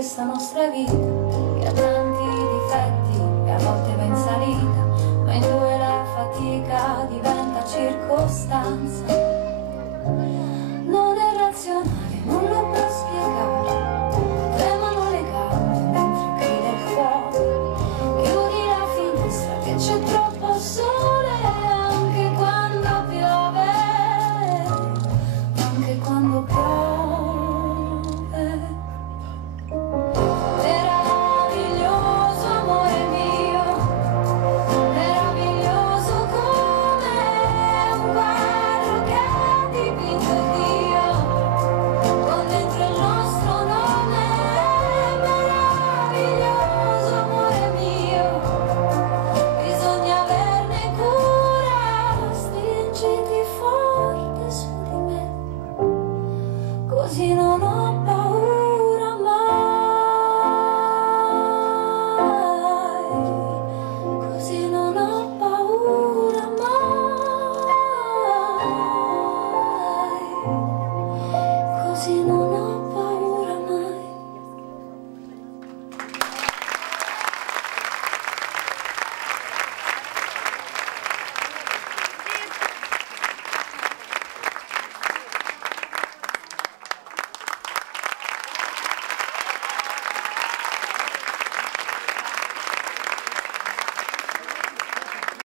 questa nostra vita che ha tanti difetti e a volte va in salita, ma in due la fatica diventa circostanza. Non è razionale, non lo può spiegare, tremano le gambe mentre grida il cuore. Chiudi la finestra che c'è troppo sole, anche quando piove, anche quando piove. Meraviglioso amore mio, meraviglioso come un quadro che ha dipinto Dio, con dentro il nostro nome. Meraviglioso amore mio, bisogna averne cura, stringiti forte su di me, così non ho paura mai, così non ho paura mai, così non